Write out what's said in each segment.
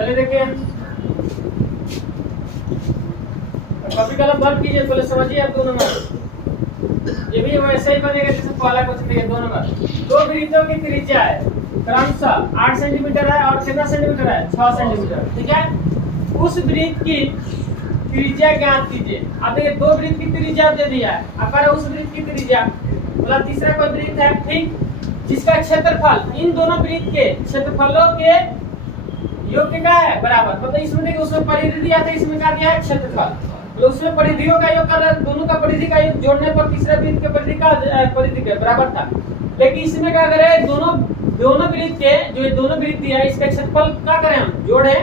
चलिए देखिए, कॉपी कलम बंद कीजिए, पहले समझिए आप 2 नंबर। ये भी वैसे ही बनेगा जैसे पहला क्वेश्चन देखिए 2 नंबर। 2 वृत्तों की त्रिज्या है क्रमशः 8 सेंटीमीटर है और कितना सेंटीमीटर है 6 सेंटीमीटर, ठीक है। उस वृत्त की त्रिज्या ज्ञात कीजिए। अब देखिए 2 वृत्त की त्रिज्या दे दिया है, अब कह रहा है उस वृत्त की त्रिज्या, मतलब तीसरा कोई वृत्त है, ठीक, जिसका क्षेत्रफल इन दोनों वृत्त के क्षेत्रफलों के योग क्या है बराबर, मतलब इसमें देखिए उसमें परिधि दिया था, इसमें क्या दिया है क्षेत्रफल, तो उसमें परिधियों का योग कर दोनों का परिधि का योग जोड़ने पर तीसरे वृत्त के परिधि के बराबर था। लेकिन इसमें क्या करें, दोनों वृत्त के जो ये दोनों वृत्त दिया है इसका क्षेत्रफल क्या करें हम जोड़े,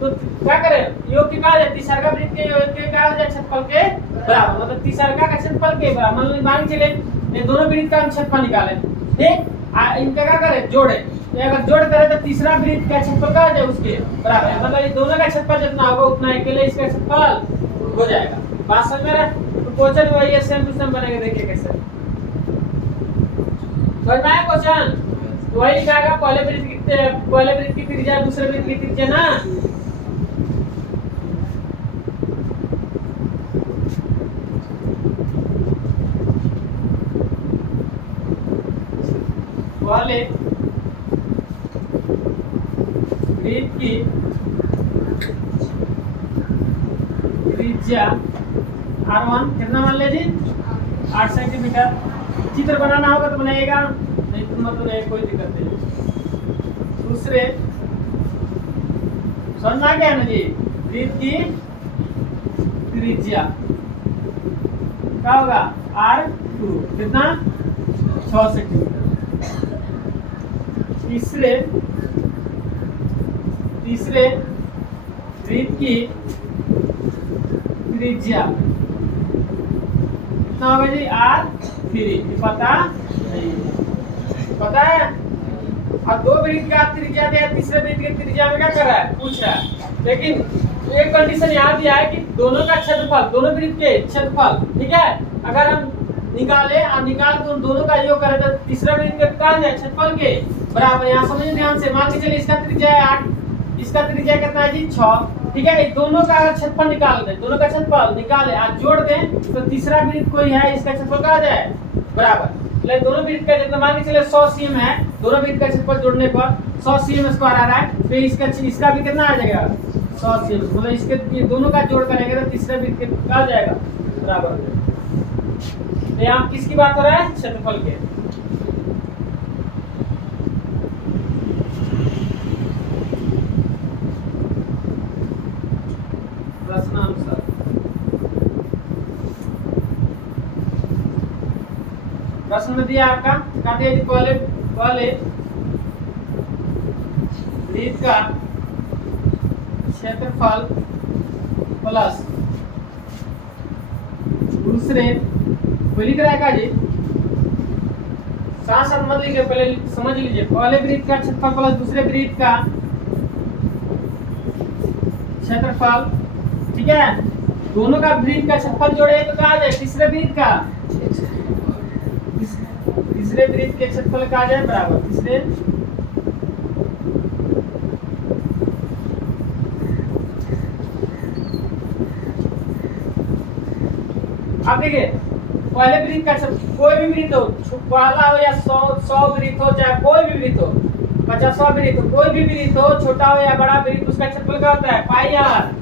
तो क्या करें योग की क्या तीसरा का वृत्त के योग के क्या हो जाए क्षेत्रफल के बराबर, मतलब तीसरा का क्षेत्रफल के बराबर। मान चले ये दोनों वृत्त का क्षेत्रफल निकाले, ठीक, इनका क्या करें जोड़े, तो अगर जोड़ करें तो तीसरा वृत्त का क्षेत्रफल क्या हो जाए उसके बराबर, मतलब ये दोनों का क्षेत्रफल जितना होगा उतना अकेले इसका क्षेत्रफल हो जाएगा। बात समझ में आ रहा है? तो क्वेश्चन वही है, सेम टू सेम बनेगा, देखिए कैसे समझ में आया क्वेश्चन। तो वही लिखाएगा पहले वृत्त की त्रिज्या दूसरे वृत्त की त्रिज्या ना, पहले वृत्त की त्रिज्या R1 कितना मान लीजिए 8 सेंटीमीटर। चित्र बनाना होगा तो बनाइएगा, नहीं तो मतलब नहीं, कोई दिक्कत नहीं। दूसरे समझ में आ गया ना जी, वृत्त की त्रिज्या क्या होगा R2 कितना 6 सेंटीमीटर। तीसरे वृत्त की त्रिज्या कितना होगा जी R3, पता नहीं, पता है। और 2 वृत्त का त्रिज्या दिया, तीसरे वृत्त की त्रिज्या में क्या कर रहा है पूछ रहा है, लेकिन एक कंडीशन यहाँ दिया है कि दोनों का क्षेत्रफल, दोनों वृत्त के क्षेत्रफल, ठीक है, अगर हम निकाले और निकाल के दोनों का योग करें तो तीसरा वृत्त के क्या जाए क्षेत्रफल के बराबर। यहाँ समझिए ध्यान से, मान के चलिए इसका त्रिज्या है 8, इसका त्रिज्या कितना है जी 6, ठीक है। दोनों का क्षेत्रफल निकाल दें, दोनों का क्षेत्रफल निकाले आज जोड़ दें तो तीसरा वृत्त कोई है इसका क्षेत्रफल क्या आ जाए बराबर। ले दोनों वृत्त का जितना मान के चलिए 100 cm है, दोनों वृत्त का क्षेत्रफल जोड़ने पर 100 cm स्क्वायर आ रहा है, तो इसका भी कितना आ जाएगा 100 cm, मतलब इसके दोनों का जोड़ करेंगे तो तीसरा वृत्त के क्या आ जाएगा बराबर। तो यहाँ किसकी बात हो रहा है क्षेत्रफल के। प्रश्नानुसार प्रश्न में दिया आपका कहते हैं पहले वृत्त का क्षेत्रफल प्लस दूसरे कोई लिख रहा है का जी, साथ साथ मत लिखिए, पहले समझ लीजिए। पहले वृत्त का क्षेत्रफल प्लस दूसरे वृत्त का क्षेत्रफल, ठीक है, दोनों का वृत्त का क्षेत्रफल जोड़े तो क्या आ जाए तीसरे वृत्त के क्षेत्रफल का आ जाए बराबर तीसरे। अब देखिए पहले वृत्त का कोई भी वृत्त हो, पहला हो या 100 वृत्त हो, चाहे कोई भी वृत्त हो, 50वां वृत्त हो, कोई भी वृत्त हो, छोटा हो या बड़ा वृत्त, उसका क्षेत्रफल क्या होता है पाई आर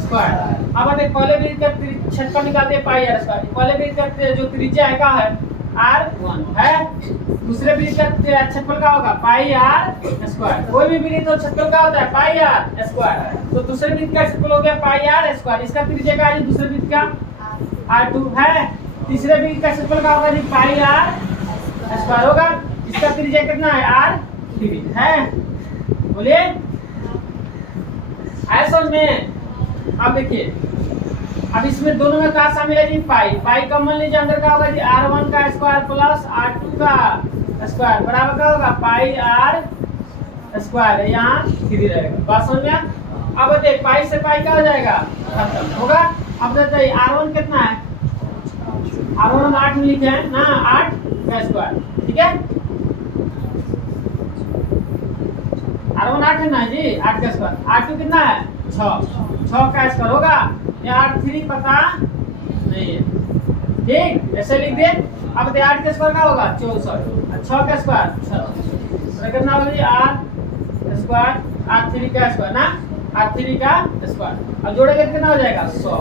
स्क्वायर। अब आते पहले वृत्त का क्षेत्रफल निकालते हैं पाई आर स्क्वायर। पहले वृत्त का जो त्रिज्या है क्या है R1 है, दूसरे वृत्त का क्षेत्रफल क्या होगा पाई आर स्क्वायर। कोई भी वृत्त हो क्षेत्रफल क्या होता है पाई आर स्क्वायर, तो दूसरे वृत्त का क्षेत्रफल हो गया पाई आर स्क्वायर, इसका त्रिज्या क्या है दूसरे वृत्त का R2 है, तीसरे वृत्त का क्षेत्रफल क्या होगा जी पाई आर स्क्वायर होगा, इसका त्रिज्या कितना है R3 है, बोलिए आया समझ में। अब देखिए अब इसमें दोनों में क्या शामिल है जी पाई कॉमन लीजिए, अंदर क्या होगा जी R1 का स्क्वायर प्लस R2 का स्क्वायर बराबर क्या होगा पाई आर स्क्वायर है, यहाँ 3 रहेगा। बात समझ में। अब देखिए पाई से पाई क्या हो जाएगा खत्म होगा। अब बताइए R1 कितना है, R1 हम 8 में लिखे हैं ना, 8 का स्क्वायर, ठीक है, R1 8 है ना जी, 8 का स्क्वायर, R2 कितना है 6, 6 का स्क्वायर होगा, या R3 पता नहीं है, ठीक ऐसे लिख दे। अब 8 का स्क्वायर क्या होगा 64, 6 का स्क्वायर 6, तो कितना होगा जी R स्क्वायर, R3 का स्क्वायर ना, R3 का स्क्वायर, अब जोड़ेंगे कितना हो जाएगा 100,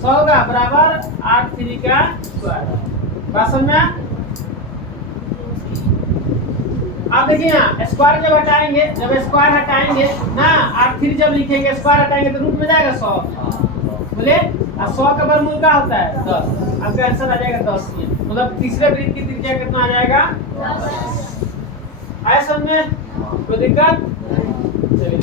100 का बराबर R3 का स्क्वायर। बात समझ में? अब देखिए यहाँ स्क्वायर जब हटाएंगे, जब स्क्वायर हटाएंगे ना, R3 जब लिखेंगे स्क्वायर हटाएंगे तो रूट में जाएगा 100, बोले 100 का वर्गमूल क्या होता है 10, आपका आंसर आ जाएगा 10, मतलब तीसरे वृत्त की त्रिज्या कितना आ जाएगा 10। आया समझ में? कोई दिक्कत? चलिए